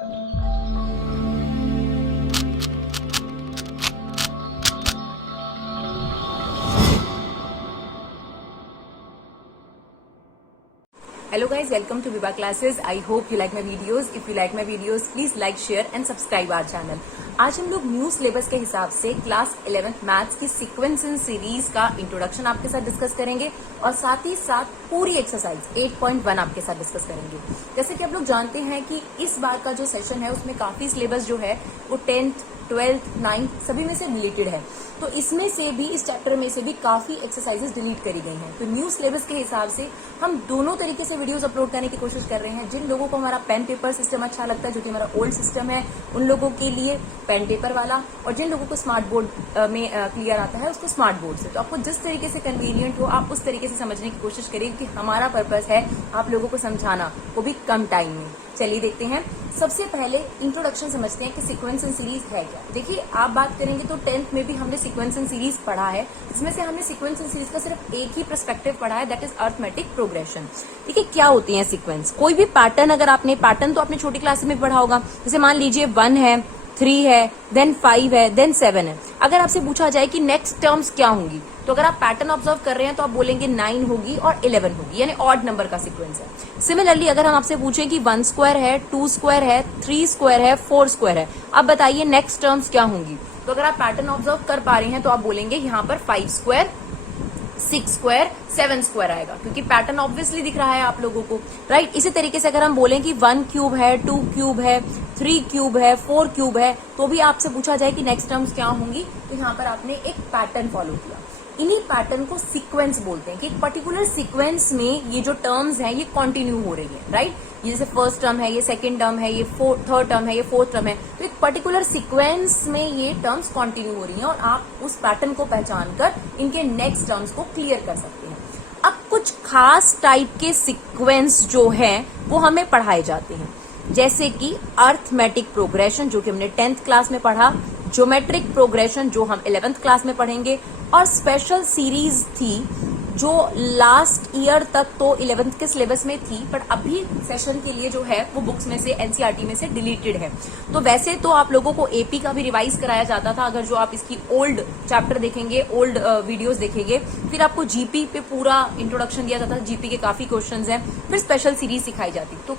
Hello guys, welcome to Viva Classes. I hope you like my videos. If you like my videos, please like, share and subscribe our channel. आज हम लोग new syllabus के हिसाब से class 11th maths की sequence in series का introduction आपके साथ डिस्कस करेंगे और साथ ही साथ पूरी एक्सरसाइज 8.1 आपके साथ डिस्कस करेंगे। जैसे कि आप लोग जानते हैं कि इस बार का जो सेशन है उसमें काफी सिलेबस जो है वो 10th, 12th, 9th सभी में से रिलेटेड है। तो इसमें से भी, इस चैप्टर में से भी काफी एक्सरसाइजेस डिलीट करी गई हैं। तो न्यू सिलेबस के हिसाब से हम दोनों तरीके से वीडियोस अपलोड करने की कोशिश कर रहे हैं। जिन लोगों को हमारा पेन पेपर सिस्टम अच्छा लगता है, जो कि हमारा ओल्ड सिस्टम है, उन लोगों के लिए पेन पेपर वाला, और जिन लोगों को स्मार्ट बोर्ड में क्लियर आता है उसको स्मार्ट बोर्ड से। तो आपको जिस तरीके से कन्वीनियंट हो आप उस तरीके से समझने की कोशिश करें, कि हमारा पर्पस है आप लोगों को समझाना, वो भी कम टाइम में। चलिए देखते हैं। सबसे पहले इंट्रोडक्शन समझते हैं कि सीक्वेंस एंड सीरीज है क्या। देखिए, आप बात करेंगे तो 10th में भी हमने सीक्वेंस एंड सीरीज पढ़ा है। इसमें से हमने सीक्वेंस एंड सीरीज का सिर्फ एक ही पर्सपेक्टिव पढ़ा है, दैट इज अरिथमेटिक प्रोग्रेशन। ठीक है, क्या होती है सीक्वेंस? कोई भी पैटर्न, अगर आपने पैटर्न तो आपने छोटी क्लास में पढ़ा होगा। जैसे मान लीजिए 1 है, 3 है, देन 5 है, देन 7 है। अगर आपसे पूछा जाए कि नेक्स्ट टर्म्स क्या होंगी, तो अगर आप पैटर्न ऑब्जर्व कर रहे हैं तो आप बोलेंगे 9 होगी और 11 होगी, यानी ऑड नंबर का सीक्वेंस है। सिमिलरली अगर हम आपसे पूछें कि 1 स्क्वायर है, 2 स्क्वायर है, 3 स्क्वायर है, 4 स्क्वायर है, अब बताइए नेक्स्ट टर्म्स क्या होंगी। तो अगर आप पैटर्न ऑब्जर्व कर पा रहे हैं तो आप बोलेंगे यहाँ पर 5 स्क्वायर, 6 स्क्वायर, 7 स्क्वायर आएगा, क्योंकि पैटर्न ऑब्वियसली दिख रहा है आप लोगों को, राइट। इसी तरीके से अगर हम बोलें कि 1 क्यूब है, 2 क्यूब है, 3 क्यूब है, 4 क्यूब है, तो भी आपसे पूछा जाए कि नेक्स्ट टर्म्स क्या होंगी, तो यहाँ पर आपने एक पैटर्न फॉलो किया। इन्हीं पैटर्न को सीक्वेंस बोलते हैं, कि एक पर्टिकुलर सीक्वेंस में ये जो टर्म्स हैं ये कंटिन्यू हो रही है, राइट। ये जैसे फर्स्ट टर्म है, ये सेकंड टर्म है, ये थर्ड टर्म है, ये फोर्थ टर्म है, तो एक पर्टिकुलर सीक्वेंस में ये टर्म्स कंटिन्यू हो रही हैं और आप उस पैटर्न को पहचान कर इनके नेक्स्ट टर्म्स को क्लियर कर सकते हैं। अब कुछ खास टाइप के सीक्वेंस जो है वो हमें पढ़ाए जाते हैं, जैसे कि अरिथमेटिक प्रोग्रेशन जो कि हमने 10th क्लास में पढ़ा, ज्योमेट्रिक प्रोग्रेशन जो हम 11th क्लास में पढ़ेंगे, और स्पेशल सीरीज थी जो लास्ट ईयर तक तो 11th के सिलेबस में थी, पर अभी सेशन के लिए जो है वो बुक्स में से, एनसीईआरटी में से डिलीटेड है। तो वैसे तो आप लोगों को एपी का भी रिवाइज कराया जाता था। अगर जो आप इसकी ओल्ड चैप्टर देखेंगे, ओल्ड वीडियोस देखेंगे, फिर आपको जीपी पे पूरा इंट्रोडक्शन दिया जाता था, जीपी के काफी क्वेश्चंस हैं, फिर स्पेशल सीरीज सिखाई जाती। तो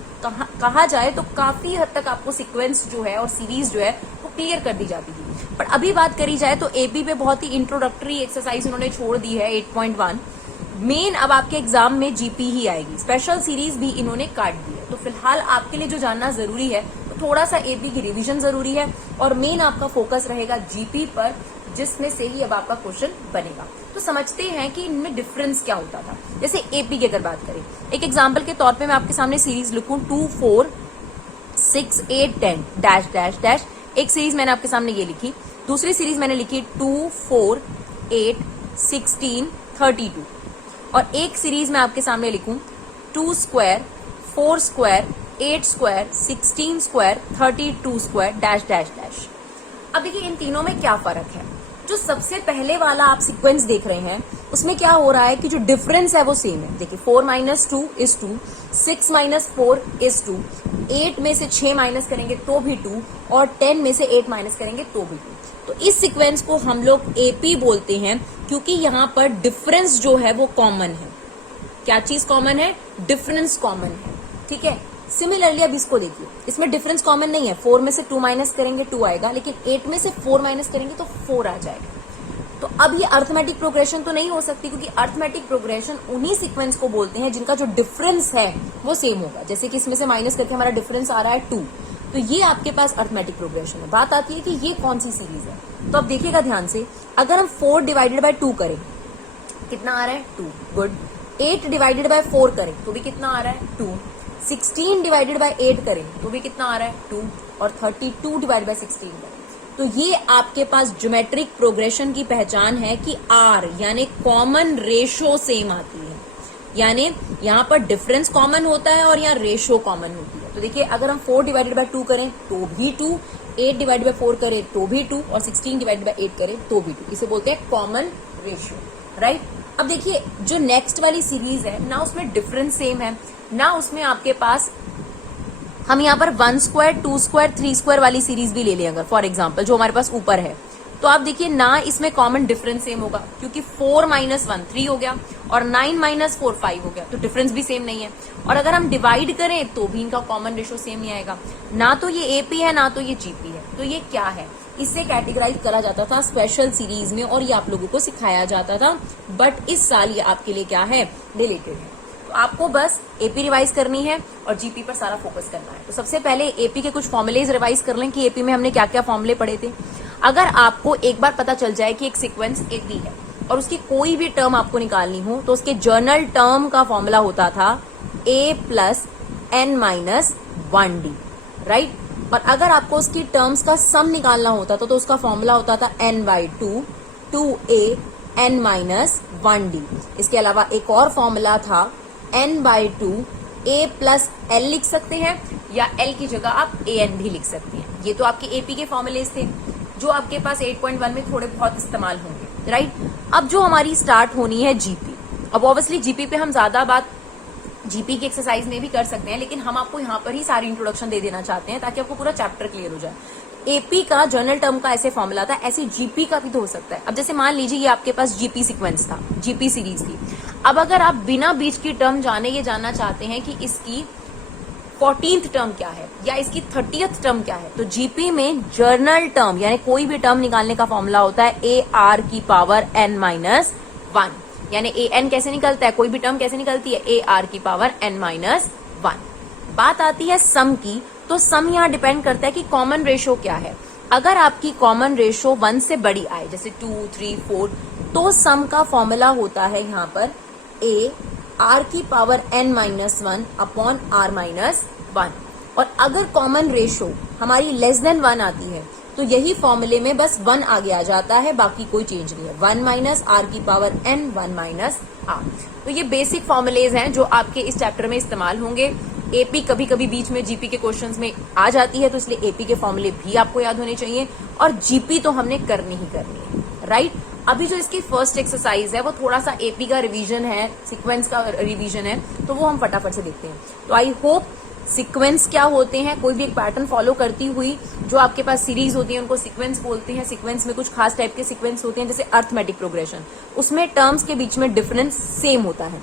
कहा जाए तो काफी हद तक आपको सिक्वेंस जो है और सीरीज जो है वो क्लियर कर दी जाती थी। पर अभी बात करी जाए तो एपी पे बहुत ही इंट्रोडक्टरी एक्सरसाइज उन्होंने छोड़ दी है 8.1। मेन अब आपके एग्जाम में जीपी ही आएगी, स्पेशल सीरीज भी इन्होंने काट दी है। तो फिलहाल आपके लिए जो जानना जरूरी है तो थोड़ा सा एपी की रिवीजन जरूरी है, और मेन आपका फोकस रहेगा जीपी पर, जिसमें से ही अब आपका क्वेश्चन बनेगा। तो समझते हैं कि इनमें डिफरेंस क्या होता था। जैसे एपी की अगर बात करें, एक एग्जाम्पल के तौर पर मैं आपके सामने सीरीज लिखूं 2, 4, 6, 8, 10 डैश डैश डैश। एक सीरीज मैंने आपके सामने ये लिखी, दूसरी सीरीज मैंने लिखी 2, 4, 8, 16, 32, और एक सीरीज मैं आपके सामने लिखूं 2 square, 4 square, 8 square, 16 square, 32 square dash dash dash. अब देखिए इन तीनों में क्या फर्क है। जो सबसे पहले वाला आप सीक्वेंस देख रहे हैं उसमें क्या हो रहा है कि जो डिफरेंस है वो सेम है। देखिए 4 - 2 is 2, 6 - 4 is 2, 8 में से 6 माइनस करेंगे तो भी 2, और 10 में से 8 माइनस करेंगे तो भी 2। तो इस सीक्वेंस को हम लोग एपी बोलते हैं, क्योंकि यहाँ पर डिफरेंस जो है वो कॉमन है। क्या चीज कॉमन है? डिफरेंस कॉमन है, ठीक है। सिमिलरली अब इसको देखिए, इसमें डिफरेंस कॉमन नहीं है। 4 में से 2 माइनस करेंगे 2 आएगा, लेकिन 8 में से 4 माइनस करेंगे तो 4 आ जाएगा। तो अब ये अरिथमेटिक प्रोग्रेशन तो नहीं हो सकती, क्योंकि अरिथमेटिक प्रोग्रेशन उन्हीं सीक्वेंस को बोलते हैं जिनका जो डिफरेंस है वो सेम होगा। जैसे कि इसमें से माइनस करके हमारा डिफरेंस आ रहा है 2, तो ये आपके पास अरिथमेटिक प्रोग्रेशन है। बात आती है कि ये कौन सी सीरीज है। तो अब देखिएगा ध्यान से, अगर हम 4 डिवाइडेड बाय 2 करें, कितना आ रहा है? 2, गुड। 8 डिवाइडेड बाय 4 करें तो भी कितना आ रहा है? 2। 16 डिवाइडेड बाय 8 करें तो भी कितना आ रहा है? 2। और 32 डिवाइडेड बाय 16 करें, तो ये आपके पास ज्योमेट्रिक प्रोग्रेशन की पहचान है कि आर यानी कॉमन रेशो सेम आती है। यानी यहाँ पर डिफरेंस कॉमन होता है और यहाँ रेशो कॉमन होती है। तो देखिए अगर हम 4 डिवाइडेड बाय 2 करें तो भी 2, 8 डिवाइडेड बाय 4 करें तो भी 2, और 16 डिवाइडेड बाय 8 करें तो भी 2। इसे बोलते हैं कॉमन रेशियो, राइट। अब देखिए जो नेक्स्ट वाली सीरीज है ना, उसमें डिफरेंस सेम है, ना उसमें आपके पास हम यहाँ पर 1 स्क्वायर 2 स्क्वायर 3 स्क्वायर वाली सीरीज भी ले लें अगर फॉर एग्जाम्पल, जो हमारे पास ऊपर है, तो आप देखिए ना इसमें कॉमन डिफरेंस सेम होगा, क्योंकि 4 माइनस 1 3 हो गया और 9 माइनस 4 5 हो गया, तो डिफरेंस भी सेम नहीं है। और अगर हम डिवाइड करें तो भी इनका कॉमन रेशो सेम नहीं आएगा, ना तो ये एपी है ना तो ये जीपी है। तो ये क्या है, इससे कैटेगराइज करा जाता था स्पेशल सीरीज में और ये आप लोगों को सिखाया जाता था, बट इस साल ये आपके लिए क्या है, रिलेटेड है। तो आपको बस एपी रिवाइज करनी है और जीपी पर सारा फोकस करना है। तो सबसे पहले एपी के कुछ फॉर्मुलेज रिवाइज कर लें कि एपी में हमने क्या क्या फॉर्मुले पढ़े थे। अगर आपको एक बार पता चल जाए कि एक सीक्वेंस एपी है और उसकी कोई भी टर्म आपको निकालनी हो, तो उसके जर्नल टर्म का फॉर्मूला होता था a plus n minus 1d, right. और अगर आपको उसकी टर्म्स का सम निकालना होता था तो उसका फॉर्मूला होता था n/2 2a n minus 1d। इसके अलावा एक और फॉर्मूला था n/2 a प्लस l लिख सकते हैं, या l की जगह आप an भी लिख सकते हैं। ये तो आपके एपी के फॉर्मुलेज थे जो आपके पास 8.1 में थोड़े बहुत इस्तेमाल होंगे, राइट। अब जो हमारी स्टार्ट होनी है जीपी। अब ऑब्वियसली जीपी पे हम ज्यादा बात जीपी की एक्सरसाइज में भी कर सकते हैं, लेकिन हम आपको यहाँ पर ही सारी इंट्रोडक्शन दे देना चाहते हैं ताकि आपको पूरा चैप्टर क्लियर हो जाए। एपी का जर्नल टर्म का ऐसे फॉर्मूला था, ऐसे जीपी का भी तो हो सकता है। अब जैसे मान लीजिए ये आपके पास जीपी सीक्वेंस था, जीपी सीरीज थी। अब अगर आप बिना बीच की टर्म जाने ये जानना चाहते हैं कि इसकी 14th टर्म क्या है या इसकी 30th टर्म क्या है, तो जीपी में जर्नल टर्म यानी कोई भी टर्म निकालने का फॉर्मूला होता है ए आर की पावर एन माइनस 1। यानी ए एन कैसे निकलता है, कोई भी टर्म कैसे निकलती है, ए आर की पावर एन माइनस 1। बात आती है सम की, तो सम यहाँ डिपेंड करता है कि कॉमन रेशो क्या है। अगर आपकी कॉमन रेशो 1 से बड़ी आए, जैसे 2 3 4, तो सम का फॉर्मूला होता है यहाँ पर ए आर की power n minus 1 upon r minus 1। और अगर कॉमन रेशो हमारी लेस देन 1 आती है तो यही फॉर्मूले में बस 1 आगे आ जाता है, बाकी कोई चेंज नहीं है। 1 माइनस आर की पावर एन 1 माइनस आर। तो ये बेसिक फॉर्मुलेज हैं जो आपके इस चैप्टर में इस्तेमाल होंगे। एपी कभी कभी बीच में जीपी के क्वेश्चंस में आ जाती है, तो इसलिए एपी के फॉर्मूले भी आपको याद होने चाहिए, और जीपी तो हमने करनी ही करनी है, राइट। अभी जो इसकी फर्स्ट एक्सरसाइज है वो थोड़ा सा एपी का रिवीजन है, सीक्वेंस का रिवीजन है, तो वो हम फटाफट से देखते हैं। तो आई होप सीक्वेंस क्या होते हैं, कोई भी एक पैटर्न फॉलो करती हुई जो आपके पास सीरीज होती है उनको सीक्वेंस बोलते हैं। सीक्वेंस में कुछ खास टाइप के सीक्वेंस होते हैं, जैसे अर्थमेटिक प्रोग्रेशन, उसमें टर्म्स के बीच में डिफरेंस सेम होता है।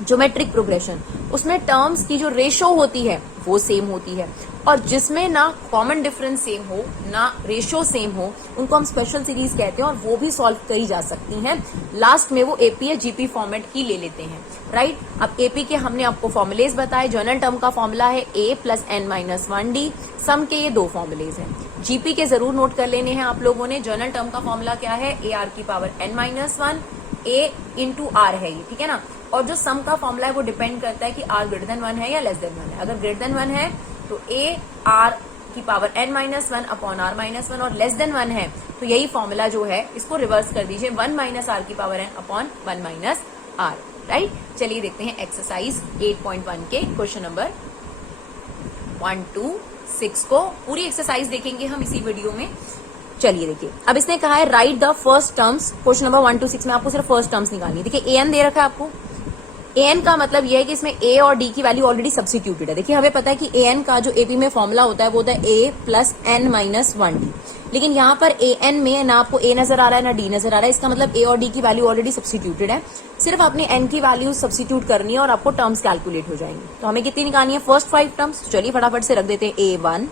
ज्योमेट्रिक प्रोग्रेशन, उसमें टर्म्स की जो रेशो होती है वो सेम होती है, और जिसमें ना कॉमन डिफरेंस सेम हो ना रेशो सेम हो, उनको हम स्पेशल सीरीज कहते हैं, और वो भी सॉल्व करी जा सकती हैं। लास्ट में वो एपी या जीपी फॉर्मेट की ले लेते हैं, राइट। अब एपी के हमने आपको फॉर्मुलेज बताए। जर्नल टर्म का फॉर्मूला है ए प्लस एन माइनस 1d। सम के ये 2 फॉर्मुलेज हैं। जीपी के जरूर नोट कर लेने हैं आप लोगों ने। जर्नल टर्म का फॉर्मूला क्या है, ए आर की power n minus 1, a into r है ये, ठीक है ना। और जो सम का फॉर्मूला है वो डिपेंड करता है कि आर ग्रेटर देन 1 है या लेस देन 1 है। अगर ग्रेटर देन 1 है तो ए आर की power n minus 1 upon r minus 1, और लेस देन 1 है तो यही फॉर्मूला जो है इसको रिवर्स कर दीजिए, 1 माइनस आर की power n upon 1 minus r, right. चलिए देखते हैं एक्सरसाइज 8.1 के क्वेश्चन नंबर 1 to 6 को। पूरी एक्सरसाइज देखेंगे हम इसी वीडियो में। चलिए देखिए, अब इसने कहा है right the first terms. Question number 1 to 6 में आपको सिर्फ फर्स्ट टर्म्स निकालनी है। देखिए एन दे रखा है आपको। एन का मतलब यह है कि इसमें ए और डी की वैल्यू ऑलरेडी सब्स्टिट्यूटेड है। देखिए हमें पता है कि एन का जो एपी में फॉर्मूला होता है वो होता है ए प्लस एन माइनस 1d, लेकिन यहाँ पर ए एन में ना आपको ए नजर आ रहा है ना डी नजर आ रहा है। इसका मतलब ए और डी की वैल्यू ऑलरेडी सब्स्टिट्यूटेड है। सिर्फ आपने एन की वैल्यू सब्स्टिट्यूट करनी है और आपको टर्म्स कैलकुलेट हो जाएंगे। तो हमें कितनी निकालनी है, फर्स्ट 5 टर्म्स। चलिए फटाफट से रख देते हैं। ए 1,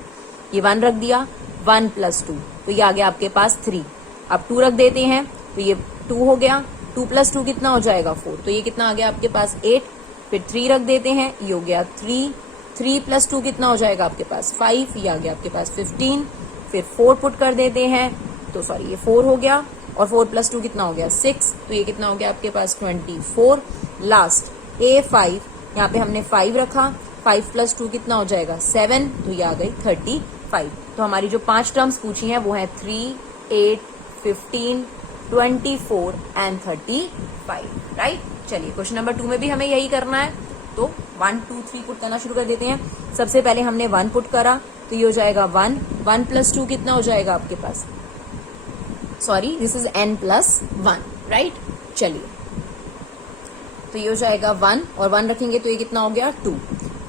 ये 1 रख दिया, 1 प्लस 2, तो ये आ गया आपके पास 3। अब 2 रख देते हैं, तो ये 2 हो गया। 2 प्लस 2 कितना हो जाएगा, 4, तो ये कितना आ गया आपके पास 8। फिर 3 रख देते हैं, ये हो गया 3। 3 प्लस 2 कितना हो जाएगा आपके पास 5, ये आ गया आपके पास 15। फिर 4 पुट कर देते हैं, तो सॉरी ये 4 हो गया, और 4 प्लस 2 कितना हो गया 6, तो ये कितना हो गया आपके पास 24। लास्ट ए 5, यहाँ पे हमने 5 रखा, 5 प्लस 2 कितना हो जाएगा 7, तो ये आ गई 35। तो हमारी जो 5 टर्म्स पूछी हैं वो है 3, 8, 15, 24 एंड 35, राइट। चलिए क्वेश्चन नंबर 2 में भी हमें यही करना है, तो 1 2 3 पुट करना शुरू कर देते हैं। सबसे पहले हमने 1 पुट करा, तो ये हो जाएगा 1। 1 प्लस 2 कितना हो जाएगा आपके पास, sorry this is n plus 1, right. चलिए तो ये हो जाएगा 1 और 1 रखेंगे तो ये कितना हो गया 2।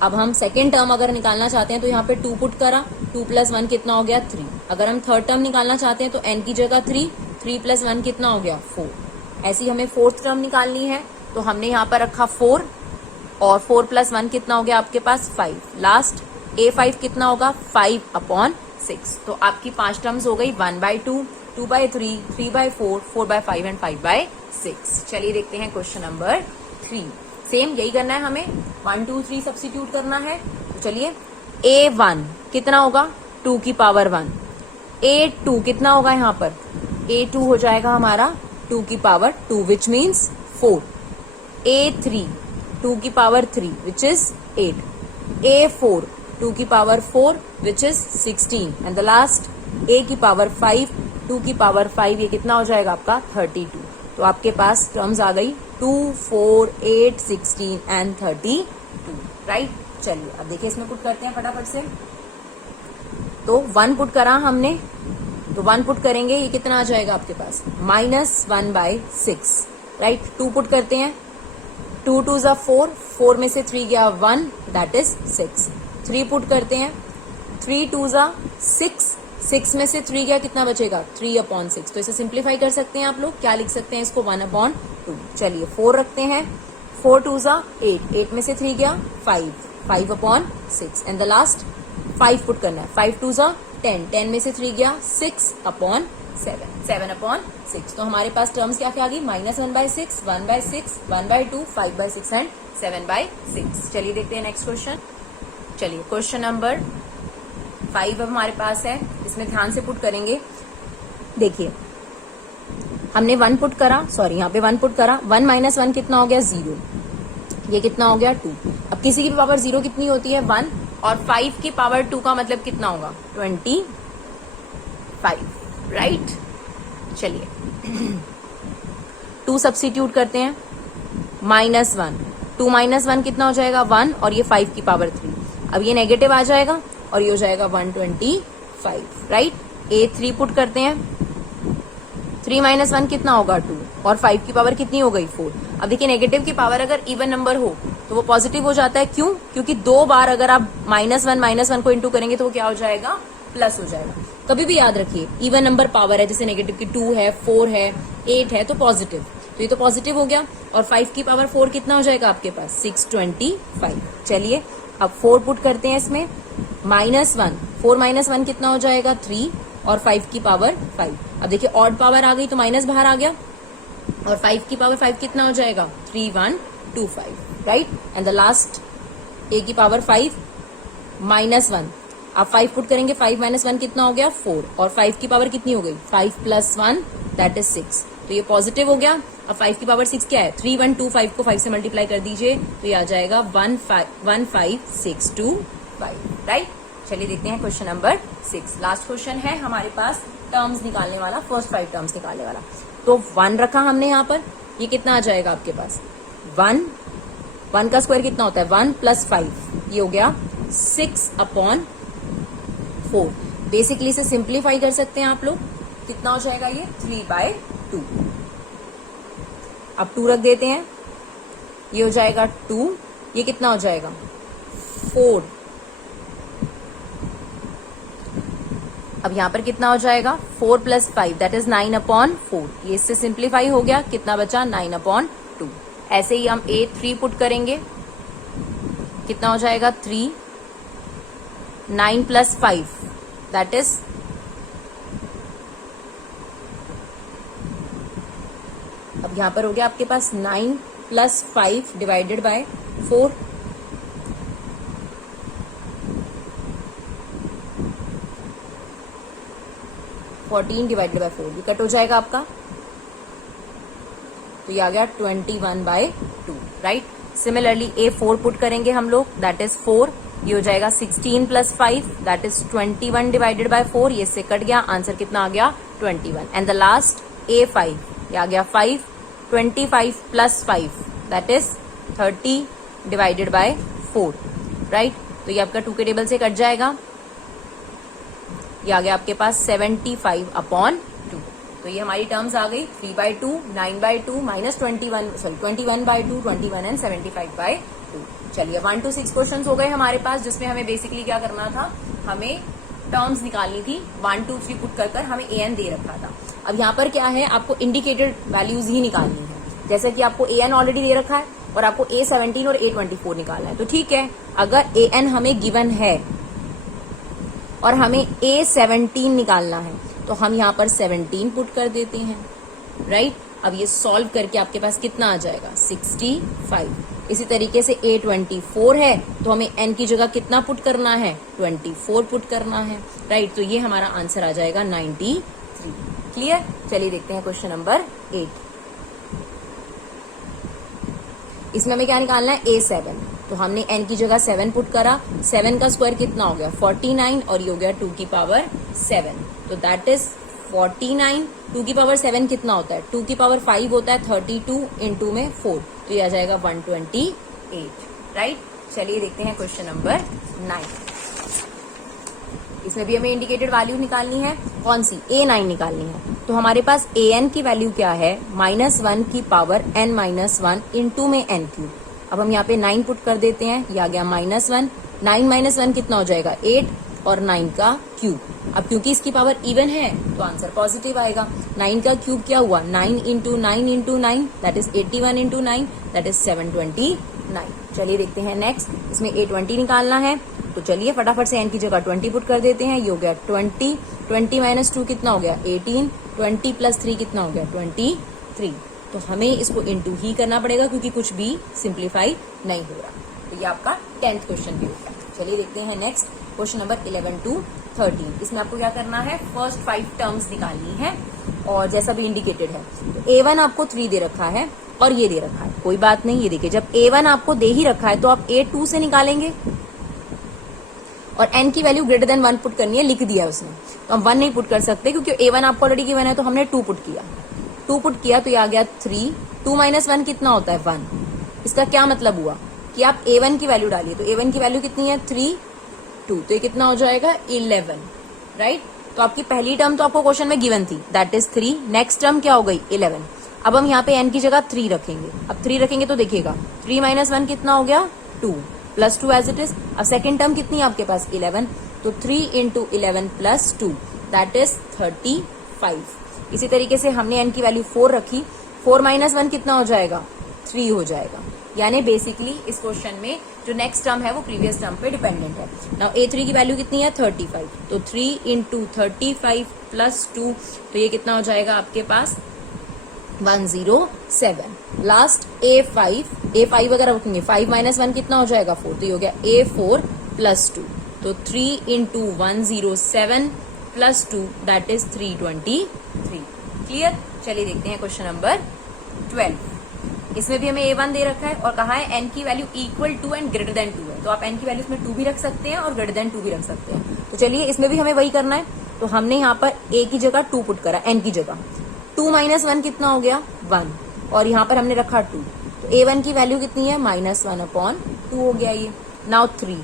अब हम सेकेंड टर्म अगर निकालना चाहते हैं तो यहाँ पे 2 पुट करा, 2 + 1 कितना हो गया 3। अगर हम थर्ड टर्म निकालना चाहते हैं तो n की जगह 3, 3 + 1 कितना हो गया 4। ऐसी हमें फोर्थ टर्म निकालनी है तो हमने यहाँ पर रखा 4 और 4 + 1 कितना हो गया आपके पास 5। लास्ट a5 कितना होगा 5/6। तो आपकी 5 टर्म्स हो गई 1/2, 2/3, 3/4, 4/5 एंड 5/6। चलिए देखते हैं क्वेश्चन नंबर 3। सेम यही करना है हमें, 1 2 3 सब्स्टिट्यूट करना है। तो चलिए a1 कितना होगा 2 की पावर 1, a2 कितना होगा यहाँ पर a2 हो जाएगा हमारा 2 की पावर 2 विच मीन्स 4, a3 2 की पावर 3 विच इज 8, a4 2 की power 4 which is 16 and the last a की पावर 5, 2 की पावर 5 ये कितना हो जाएगा आपका 32। तो आपके पास टर्म्स आ गई 2, 4, 8, 16 एंड 32, राइट। चलिए अब देखिए इसमें पुट करते हैं फटाफट से। तो 1 पुट करा हमने, तो 1 पुट करेंगे ये कितना आ जाएगा आपके पास -1/6, राइट। 2 पुट करते हैं, 2 2 ज़ा 4, 4 में से 3 गया 1 दैट इज 6। 3 पुट करते हैं, 3 2 ज़ा 6, 6 में से 3 गया कितना बचेगा 3/6। तो इसे सिंप्लीफाई कर सकते हैं आप लोग, क्या लिख सकते हैं इसको 1/2। चलिए 4 रखते हैं, 4 2 ज़ा 8, 8 में से 3 गया 5, 5/6 एंड द लास्ट 5 पुट करना है, 5 2 ज़ा 10, 10 में से 3 गया 6/7, 7/6। तो हमारे पास टर्म्स क्या क्या आ गई -1/6, 1/6, 1/2, 5/6 एंड 7/6। चलिए देखते हैं नेक्स्ट क्वेश्चन। चलिए क्वेश्चन नंबर 5 अब हमारे पास है, इसमें ध्यान से पुट करेंगे। देखिए हमने 1 पुट करा, सॉरी यहाँ पे 1 पुट करा, 1 - 1 कितना हो गया 0, ये कितना हो गया 2। अब किसी की भी पावर 0 कितनी होती है 1, और 5 की पावर 2 का मतलब कितना होगा 25, राइट। चलिए 2 सब्स्टिट्यूट करते हैं, -1, 2 - 1 कितना हो जाएगा 1 और ये 5 की पावर 3। अब ये नेगेटिव आ जाएगा और ये हो जाएगा 125, राइट। a3 पुट करते हैं, 3 - 1 कितना होगा 2 और 5 की पावर कितनी हो गई 4। अब देखिए नेगेटिव की पावर अगर इवन नंबर हो तो वो पॉजिटिव हो जाता है, क्यों, क्योंकि 2 बार अगर आप -1 को इंटू करेंगे तो वो क्या हो जाएगा प्लस हो जाएगा। कभी भी याद रखिए इवन नंबर पावर है, जैसे नेगेटिव की 2 है, 4 है, 8 है तो पॉजिटिव, तो ये तो पॉजिटिव हो गया। और 5 की पावर 4 कितना हो जाएगा आपके पास 625। चलिए अब 4 पुट करते हैं इसमें, -1, 4 - 1 कितना हो जाएगा 3 और 5 की पावर 5। अब देखिए ऑड पावर आ गई तो माइनस बाहर आ गया, और 5 की पावर 5 कितना हो जाएगा 3125, right. And the last a की पावर 5 -1, आप 5 पुट करेंगे, 5 - 1 कितना हो गया 4 और 5 की पावर कितनी हो गई 5 + 1 दैट इज 6। तो ये पॉजिटिव हो गया। अब 5 की पावर 6 क्या है 3125 को 5 से मल्टीप्लाई कर दीजिए तो ये आ जाएगा 15625, राइट। चलिए देखते हैं क्वेश्चन नंबर 6, लास्ट क्वेश्चन है हमारे पास टर्म्स निकालने वाला, फर्स्ट 5 टर्म्स निकालने वाला। तो 1 रखा हमने यहाँ पर, ये कितना आ जाएगा आपके पास 1 का स्क्वायर कितना होता है 1 + 5, ये हो गया 6/4। बेसिकली इसे सिंप्लीफाई कर सकते हैं आप लोग, कितना हो जाएगा ये 3/2। अब 2 रख देते हैं, ये हो जाएगा 2, ये कितना हो जाएगा 4। अब यहां पर कितना हो जाएगा 4 + 5 दैट इज 9/4। ये इससे सिंप्लीफाई हो गया, कितना बचा 9/2। ऐसे ही हम a3 पुट करेंगे, कितना हो जाएगा 3, 9 + 5 दैट इज, अब यहां पर हो गया आपके पास 9 + 5 डिवाइडेड बाय 4, 14 डिवाइडेड बाय 4, ये कट हो जाएगा आपका, तो ये आ गया 21/2, राइट। सिमिलरली a4 पुट करेंगे हम लोग, दैट इज 4, ये हो जाएगा 16 + 5 दैट इज 21 डिवाइडेड बाय 4, ये इससे कट गया, आंसर कितना आ गया 21। एंड द लास्ट a5, ये आ गया 5, 25 + 5 that is 30 divided by 4, right. तो ये आपका 2 के टेबल से कट जाएगा, ये आ गया आपके पास 75/2। तो ये हमारी टर्म्स आ गई 3/2, 9/2, -21, सॉरी 21/2, 21 एंड 75/2। चलिए 1 to 6 क्वेश्चंस हो गए हमारे पास, जिसमें हमें बेसिकली क्या करना था, हमें टर्म्स निकालनी थी। 1 2 3 पुट कर हमें an दे रखा था। अब यहाँ पर क्या है, आपको इंडिकेटेड वैल्यूज ही निकालनी है। जैसे कि आपको an ऑलरेडी दे रखा है और आपको A17 और A24 निकालना है, तो ठीक है, अगर an हमें गिवन है और हमें A17 निकालना है तो हम यहाँ पर 17 पुट कर देते हैं, राइट। अब ये सॉल्व करके आपके पास कितना आ जाएगा, 65। इसी तरीके से A24 है तो हमें n की जगह कितना पुट करना है, 24 पुट करना है, राइट। तो ये हमारा आंसर आ जाएगा 93। क्लियर। चलिए देखते हैं क्वेश्चन नंबर 8। इसमें हमें क्या निकालना है, A7। तो हमने n की जगह 7 पुट करा, 7 का स्क्वायर कितना हो गया, 49, और ये हो गया 2 की पावर 7। तो दैट इज 49, 2 की पावर 7 कितना होता है, 2 की पावर 5 होता है, 32 इंटू में 4, तो ये आ जाएगा 128, राइट। चलिए देखते हैं क्वेश्चन नंबर 9। इसमें भी हमें इंडिकेटेड वैल्यू निकालनी है, कौन सी, A9 निकालनी है। तो हमारे पास an की वैल्यू क्या है, -1 की पावर n-1 इंटू में n क्यूब। अब हम यहाँ पे 9 पुट कर देते हैं, ये आ गया -1, 9 माइनस 1 कितना हो जाएगा, 8, और 9 का क्यूब। अब क्योंकि इसकी पावर इवन है तो आंसर पॉजिटिव आएगा। 9 का क्यूब क्या हुआ, 9 into 9 that is 81 into 9 that is 729। चलिए देखते हैं नेक्स्ट, इसमें A20 निकालना है। तो चलिए फटाफट से n की जगह 20 पुट कर देते हैं, ये हो गया 20, 20 माइनस 2 कितना हो गया, 18, 20 प्लस 3 कितना हो गया, 23। तो हमें इसको इंटू ही करना पड़ेगा क्योंकि कुछ भी सिंप्लीफाई नहीं हो रहा। तो ये आपका 10th क्वेश्चन भी हो गया। चलिए देखते हैं नेक्स्ट क्वेश्चन नंबर 11 to 13। इसमें आपको क्या करना है, फर्स्ट 5 टर्म्स निकालनी है और जैसा भी इंडिकेटेड है। तो A1 आपको 3 दे रखा है और ये दे रखा है, कोई बात नहीं। ये देखिए, जब A1 आपको दे ही रखा है तो आप A2 से निकालेंगे और n की वैल्यू ग्रेटर देन 1 पुट करनी है, लिख दिया उसने। तो हम 1 नहीं पुट कर सकते क्योंकि A1 आपको ऑलरेडी गिवन है, तो हमने 2 पुट किया। 2 पुट किया तो ये आ गया 3, 2 माइनस 1 कितना होता है, 1। इसका क्या मतलब हुआ कि आप A1 की वैल्यू डालिए, तो A1 की वैल्यू कितनी है, 3, 2, तो ये कितना हो जाएगा, 11, राइट। तो आपकी पहली टर्म तो आपको क्वेश्चन में गिवन थी, दैट इज 3। नेक्स्ट टर्म क्या हो गई, 11। अब हम यहाँ पे n की जगह 3 रखेंगे। अब 3 रखेंगे तो देखिएगा 3 माइनस 1 कितना हो गया, 2, प्लस 2 एज इट इज। अब सेकेंड टर्म कितनी है आपके पास, 11, तो 3 इंटू 11 प्लस 2 दैट इज 35। इसी तरीके से हमने n की वैल्यू 4 रखी, 4 माइनस 1 कितना हो जाएगा, 3 हो जाएगा। यानी बेसिकली इस क्वेश्चन में जो नेक्स्ट टर्म है वो प्रीवियस टर्म पे डिपेंडेंट है। नाउ A3 की वैल्यू कितनी है, 35, तो 3 इंटू 35 प्लस 2, तो ये कितना हो जाएगा आपके पास, 107। लास्ट A5 अगर रखेंगे, 5 माइनस 1 कितना हो जाएगा, 4, तो ये हो गया A4 प्लस 2, तो 3 into 107 plus 2 that is 323। Clear. चलिए देखते हैं क्वेश्चन नंबर 12। इसमें भी हमें A1 दे रखा है और कहा है n की value equal to and greater than 2 है, तो आप n की वैल्यू इसमें 2 भी रख सकते हैं और ग्रेटर देन 2 भी रख सकते हैं। तो चलिए इसमें भी हमें वही करना है। तो हमने यहाँ पर a की जगह 2 पुट करा, n की जगह 2 माइनस 1 कितना हो गया, 1, और यहाँ पर हमने रखा 2, तो A1 की वैल्यू कितनी है, -1/2 हो गया ये। नाउ 3,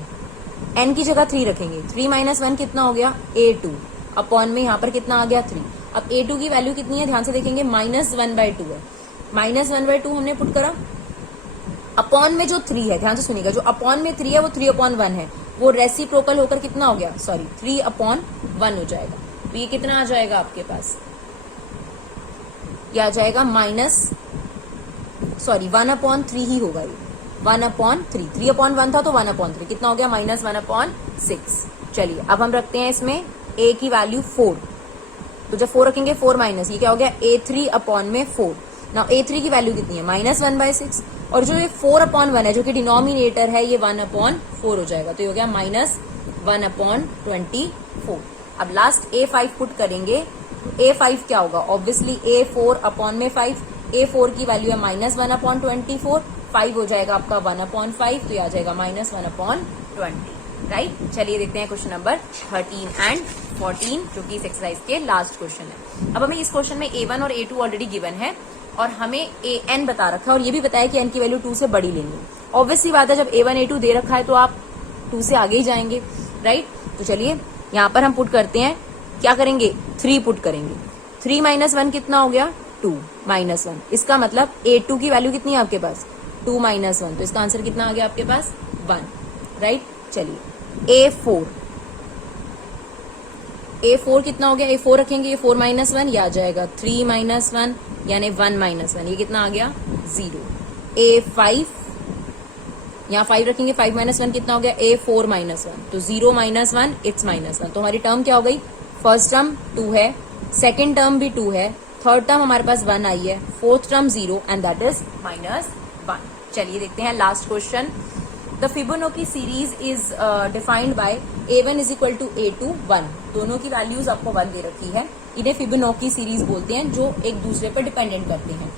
n की जगह 3 रखेंगे, 3 माइनस 1 कितना हो गया, A2 अपॉन में यहाँ पर कितना आ गया, 3। अब A2 की वैल्यू कितनी है, ध्यान से देखेंगे, -1/2 है। -1/2 हमने पुट करा, अपॉन में जो 3 है, ध्यान से सुनिएगा, जो अपॉन में 3 है वो 3/1 है, वो रेसिप्रोकल होकर कितना हो गया, 3/1 हो जाएगा। तो ये कितना आ जाएगा आपके पास, ये आ जाएगा 1/3 ही होगा, ये 1/3, 3/1 था तो 1/3 कितना हो गया, -1/6। चलिए अब हम रखते हैं इसमें a की वैल्यू 4, तो जब 4 रखेंगे 4 माइनस, ये क्या हो गया, A3/4। नाउ A3 की वैल्यू कितनी है, -1/6, और जो ये 4/1 है जो कि डिनोमिनेटर है, ये 1/4 हो जाएगा, तो ये हो गया -1/24। अब लास्ट A5 पुट करेंगे, तो A5 क्या होगा, ऑब्वियसली A4/5, A4 की वैल्यू है -1/24, 5 हो जाएगा आपका 1/5, तो ये आ जाएगा -1/20, राइट। चलिए देखते हैं क्वेश्चन नंबर 13 एंड 14 जो कि इस एक्सरसाइज के लास्ट क्वेश्चन है। अब हमें इस क्वेश्चन में A1 और A2 ऑलरेडी गिवन है और हमें AN बता रखा है और ये भी बताया कि n की वैल्यू 2 से बड़ी लेनी है। ऑब्वियस सी बात है, जब A1 A2 दे रखा है तो आप 2 से आगे ही जाएंगे, राइट। तो चलिए यहाँ पर हम पुट करते हैं, क्या करेंगे, 3 पुट करेंगे। 3 माइनस 1 कितना हो गया, 2 -1। इसका मतलब A2 की वैल्यू कितनी है आपके पास, 2 माइनस 1, तो इसका आंसर कितना आ गया आपके पास 1, राइट। चलिए A4 कितना हो गया, A4 रखेंगे, ये 4 माइनस 1 ये आ जाएगा 3 माइनस 1 यानी 1 माइनस 1, ये कितना आ गया 0। A5 यहाँ 5 रखेंगे, 5 माइनस 1 कितना हो गया A4 माइनस 1, तो 0 माइनस 1 इट्स माइनस 1, तो हमारी टर्म क्या हो गई, फर्स्ट टर्म 2 है, सेकेंड टर्म भी 2 है, थर्ड टर्म हमारे पास 1 आई है, fourth term 0 and that is minus 1। चलिए देखते हैं last question. The Fibonacci series is defined by A1 is equal to A2 1, दोनों की वैल्यूज आपको 1 दे रखी है, इन्हें फिबोनाची सीरीज बोलते हैं जो एक दूसरे पर डिपेंडेंट करते हैं।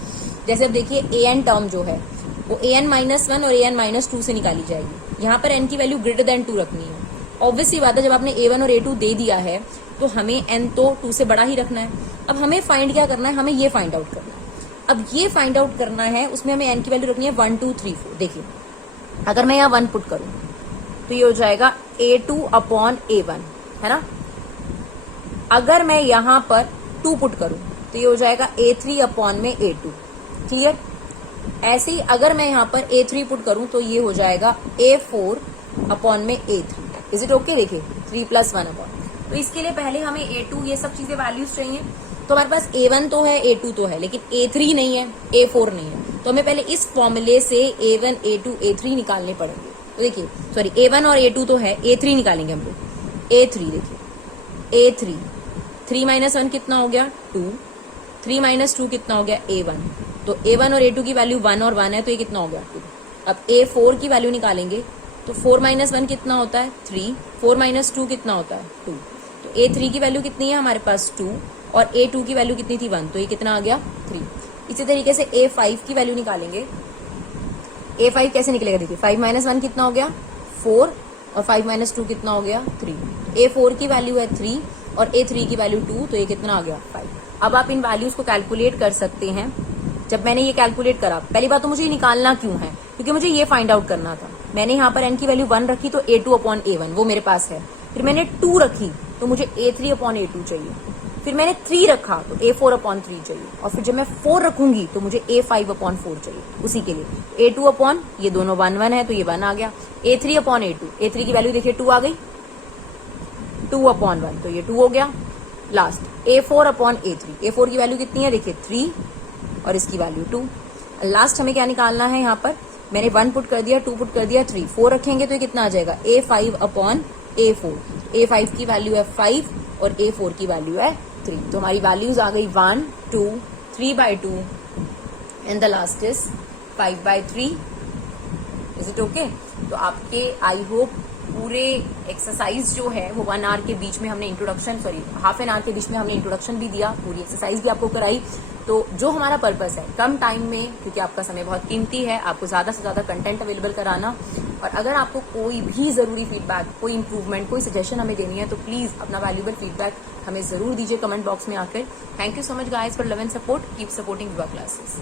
जैसे अब देखिए an टर्म जो है वो an माइनस 1 और an माइनस 2 से निकाली जाएगी, यहाँ पर n की वैल्यू ग्रेटर देन 2 रखनी है। ऑब्वियसली बात है, जब आपने A1 और A2 दे दिया है तो हमें n तो 2 से बड़ा ही रखना है। अब हमें फाइंड क्या करना है, हमें ये फाइंड आउट करना है। अब ये फाइंड आउट करना है, उसमें हमें n की वैल्यू रखनी है 1 2 3 4। देखिए अगर मैं यहाँ 1 पुट करूं तो ये हो जाएगा A2 अपॉन A1, है ना। अगर मैं यहाँ पर 2 पुट करूं तो ये हो जाएगा A3 अपॉन में A2, क्लियर। ऐसे ही अगर मैं यहाँ पर A3 पुट करूं तो ये हो जाएगा A4 अपॉन में A3। Is it okay. देखिए 3 प्लस 1 अपॉन, तो इसके लिए पहले हमें A2 ये सब चीजें वैल्यूज चाहिए। तो हमारे पास A1 तो है, A2 तो है, लेकिन A3 नहीं है, A4 नहीं है, तो हमें पहले इस फॉर्मूले से A1 A2 A3 निकालने पड़ेंगे। तो देखिए सॉरी A1 और A2 तो है, A3 निकालेंगे हम लोग। A3 देखिए A3 3 माइनस 1 कितना हो गया 2, 3 माइनस 2 कितना हो गया A1, तो A1 और A2 की वैल्यू 1 और 1 है, तो ये कितना हो गया 2। अब A4 की वैल्यू निकालेंगे तो 4 माइनस 1 कितना होता है 3, 4 माइनस 2 कितना होता है 2, तो A3 की वैल्यू कितनी है हमारे पास 2 और A2 की वैल्यू कितनी थी 1, तो ये कितना आ गया 3। इसी तरीके से A5 की वैल्यू निकालेंगे। A5 कैसे निकलेगा, देखिए 5 माइनस 1 कितना हो गया 4 और 5 माइनस 2 कितना हो गया 3। A4 की वैल्यू है 3 और A3 की वैल्यू 2, तो ये कितना आ गया 5। अब आप इन वैल्यूज को कैलकुलेट कर सकते हैं। जब मैंने ये कैलकुलेट करा, पहली बात तो मुझे ये निकालना क्यों है, क्योंकि मुझे ये फाइंड आउट करना था। मैंने यहाँ पर n की वैल्यू 1 रखी तो A2 अपॉन A1 वो मेरे पास है, फिर मैंने 2 रखी तो मुझे A3 अपॉन A2 चाहिए, फिर मैंने 3 रखा तो A4 अपॉन 3 चाहिए, और फिर जब मैं 4 रखूंगी तो मुझे A5 अपॉन 4 चाहिए। उसी के लिए A2 अपॉन ये दोनों 1 1 है तो ये 1 आ गया। A3 अपॉन A2, A3 की वैल्यू देखिए 2 आ गई, 2 अपॉन 1 तो ये 2 हो गया। Last A4 upon A3, A4 की वैल्यू कितनी है देखिए 3 और इसकी वैल्यू 2। लास्ट हमें क्या निकालना है, यहाँ पर मैंने 1 पुट कर दिया, 2 पुट कर दिया, 3 4 रखेंगे तो ये कितना आ जाएगा A5 अपॉन A4। A5 की वैल्यू है 5 और A4 की वैल्यू है 3, तो हमारी वैल्यूज आ गई 1 2 3/2 and the last is 5/3। Is it okay. तो आपके आई होप पूरे एक्सरसाइज जो है वो 1 आवर के बीच में हमने introduction, sorry half an hour के बीच में हमने इंट्रोडक्शन भी दिया, पूरी एक्सरसाइज भी आपको कराई। तो जो हमारा पर्पस है कम टाइम में, क्योंकि आपका समय बहुत कीमती है, आपको ज्यादा से ज्यादा कंटेंट अवेलेबल कराना। और अगर आपको कोई भी जरूरी फीडबैक, कोई इंप्रूवमेंट, कोई सजेशन हमें देनी है तो प्लीज अपना वैल्यूबल फीडबैक हमें जरूर दीजिए कमेंट बॉक्स में आकर। Thank you so much guys for love and support. Keep supporting विवा क्लासेस।